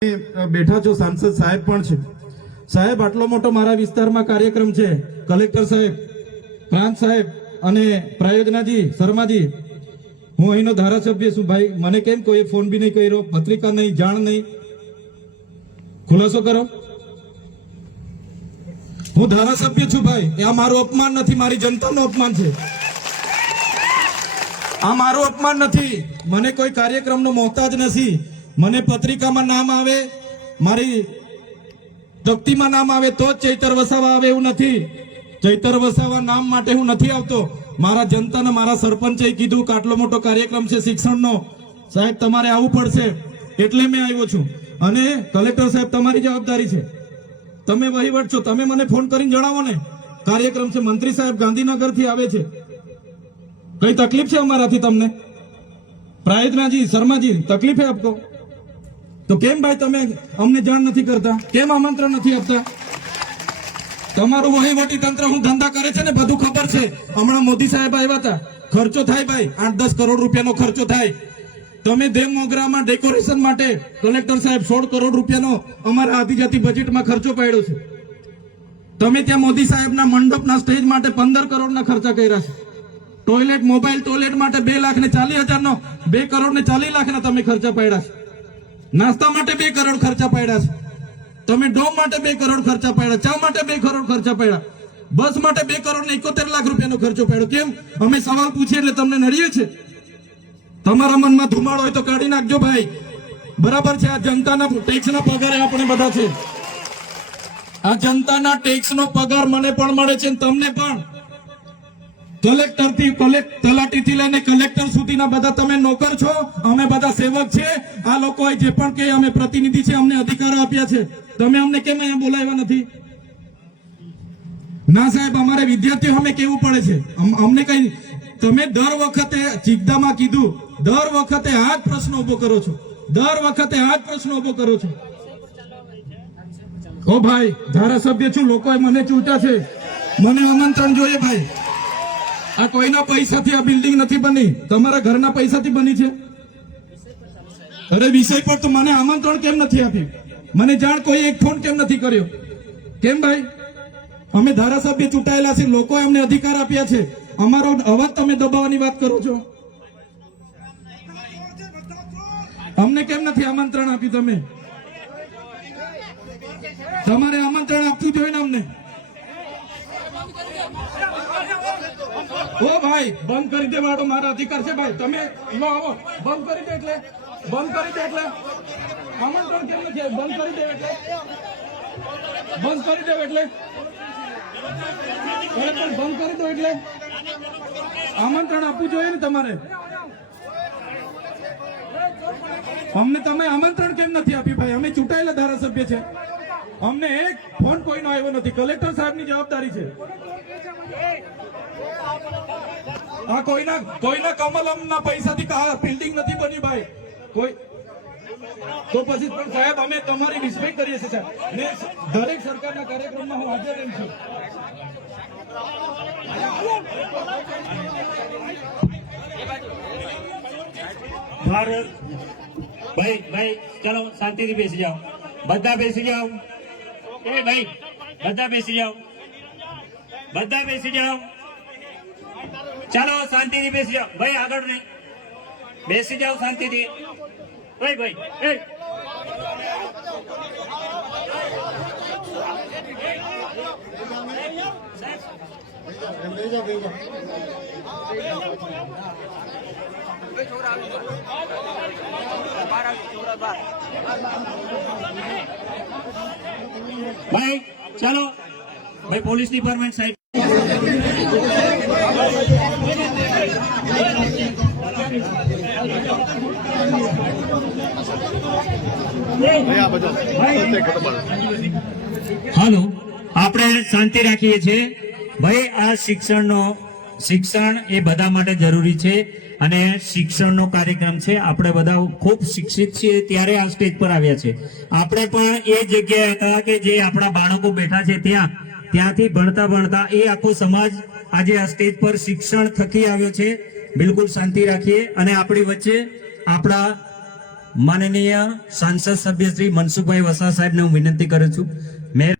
બેઠા છો, સાંસદ સાહેબ પણ છે. સાહેબ, આટલો મોટો મારા વિસ્તારમાં કાર્યક્રમ છે. કલેક્ટર સાહેબ, પ્રાંત સાહેબ અને પ્રાયોજનાજી, શર્માજી, હું અહીંનો ધારાસભ્ય છું ભાઈ. મને કેમ કોઈ ફોન બી નહીં કર્યો, પત્રિકા નહીં, જાણ નહીં? ખુલાસો કરો. હું ધારાસભ્ય છું ભાઈ. આ મારું અપમાન નથી, મારી જનતાનું અપમાન છે. આ મારું અપમાન નથી. મને કોઈ કાર્યક્રમનો મોહતાજ નથી. મને પત્રિકામાં નામ આવે, મારી તકતીમાં નામ આવે તો જ ચૈતર વસાવા આવે એવું નથી. ચૈતર વસાવા નામ માટે હું નથી આવતો. મારા જનતાને મારા સરપંચે કીધું કે આટલો મોટો કાર્યક્રમ છે શિક્ષણનો, સાહેબ તમારે આવવું પડશે, એટલે મેં આવ્યો છું. અને કલેક્ટર સાહેબ, તમારી જવાબદારી છે, તમે વહીવટ છો, તમે મને ફોન કરીને જણાવો ને કાર્યક્રમ છે. મંત્રી સાહેબ ગાંધીનગરથી આવે છે, કઈ તકલીફ છે અમારાથી તમને? પ્રાયોજનાજી, શર્માજી, તકલીફ है आपको? તો કેમ ભાઈ તમે અમને જાણ નથી કરતા? કેમ આમંત્રણ નથી આપતા? તમારું વહીવટી તંત્ર હું ધંધા કરે છે ને બધું ખબર છે. હમણાં મોદી સાહેબ આવ્યા હતા, ખર્ચો થાય ભાઈ, 8-10 કરોડ રૂપિયાનો ખર્ચો થાય. તમે દેવ મોગરામાં ડેકોરેશન માટે કલેક્ટર સાહેબ 16 કરોડ રૂપિયાનો અમારા આદિજાતિ બજેટમાં ખર્ચો પાડ્યો છે. તમે ત્યાં મોદી સાહેબના મંડપના સ્ટેજ માટે 15 કરોડના ખર્ચા કર્યા છે. ટોયલેટ, મોબાઈલ ટોયલેટ માટે 2,40,000 નો, 2 કરોડ ને 40 લાખના તમે ખર્ચા પાડ્યા છે. નાસ્તા માટે 2 કરોડ ખર્ચા પાડ્યા છે. તમે ડોમ માટે 2 કરોડ ખર્ચા પાડ્યા, ચા માટે 2 કરોડ ખર્ચા પાડ્યા, બસ માટે 2 કરોડ ને 71 લાખ રૂપિયાનો ખર્ચો પાડ્યો. કેમ? અમે સવાલ પૂછીએ એટલે તમને નડીએ છે? તમારા મનમાં ધુમાડો હોય તો કાઢી નાખજો ભાઈ. બરાબર છે, આ જનતાના ટેક્સના પગારે આપણે બધા છે. આ જનતાના ટેક્સનો પગાર મને પણ મળે છે, તમને પણ. કલેક્ટરથી તલાટીથી લઈને કલેક્ટર સુધીના બધા તમે નોકર છો, અમે બધા સેવક છે. આ લોકોએ જે પણ કે અમે પ્રતિનિધિ છે, અમને અધિકારો આપ્યા છે. તમે અમને કેમ અહીંયા બોલાવ્યા નથી? ના સાહેબ, અમારે વિદ્યાર્થીઓ અમે કેવું પડે છે. અમને કઈ, તમે દર વખતે ચિકદામાં કીધું, દર વખતે આ જ પ્રશ્ન ઉભો કરો છો, દર વખતે આ જ પ્રશ્ન ઉભો કરો છો. ઓ ભાઈ, ધારાસભ્ય છું, લોકોએ મને ચૂંટ્યા છે, મને આમંત્રણ જોઈએ ભાઈ. આ કોઈના પૈસાથી આ બિલ્ડિંગ નથી બની, તમારા ઘરના પૈસાથી બની છે. અરે વિષય પર તો મને આમંત્રણ કેમ નથી આપ્યું? મને જાણ કોઈ એક ફોન કેમ નથી કર્યો? કેમ ભાઈ? અમે ધારાસભ્ય ચૂંટાયેલા છે, લોકોએ અમને અધિકાર આપ્યા છે, અમારો અવાજ તમે દબાવવાની વાત કરો છો. અમને કેમ નથી આમંત્રણ આપ્યું? તમે તમારે આમંત્રણ આપવું જોઈએ ને અમને. ઓ ભાઈ, બંધ કરી દેવાડો, મારા અધિકાર છે ભાઈ. તમે લો આવો, બંધ કરી દે એટલે, બંધ કરી દે એટલે આમંત્રણ કેમ નથી? બંધ કરી દે એટલે, બંધ કરી દે એટલે, બંધ કરી દો એટલે આમંત્રણ આપવું જોઈએ ને તમારે. અમને તમે આમંત્રણ કેમ નથી આપ્યું ભાઈ? અમે ચૂંટાયેલા ધારાસભ્ય છે, અમને એક ફોન કોઈનો આવ્યો નથી. કલેક્ટર સાહેબની જવાબદારી છે. આ કોઈના કમલમના પૈસાથી બિલ્ડિંગ નથી બની ભાઈ. કોઈ તો પછી પણ સાહેબ, અમે તમારી રિસ્પેક્ટ કરીએ છીએ સાહેબ, ને દરેક સરકારના કાર્યક્રમમાં હું હાજર રહું છું. ભાઈ ચલો શાંતિથી બેસી જાઓ, બધા બેસી જાઓ. એ ભાઈ બધા બેસી જાઓ, બધા બેસી જાઓ. ચાલો શાંતિથી બેસી જાઓ ભાઈ, આગળ નહીં, બેસી જાઓ શાંતિથી. ભાઈ એ ભાઈ ચાલો ભાઈ, પોલીસ ડિપાર્ટમેન્ટ સાઈડ. હાલો, આપણે શાંતિ રાખીએ છીએ ભાઈ. આ શિક્ષણ એ બધા માટે જરૂરી છે, અને શિક્ષણનો કાર્યક્રમ છે. આપણે બધા ખૂબ શિક્ષિત છીએ ત્યારે આ સ્ટેજ પર આવ્યા છે. આપણે પણ એ જગ્યાએ હતા કે જે આપણા બાળકો બેઠા છે ત્યાંથી ભણતા એ આખો સમાજ આજે આ સ્ટેજ પર શિક્ષણ થકી આવ્યો છે. બિલકુલ શાંતિ રાખીએ. અને આપણી વચ્ચે આપણા માનનીય સાંસદ સભ્ય શ્રી મનસુખભાઈ વસાવા સાહેબને હું વિનંતી કરું છું.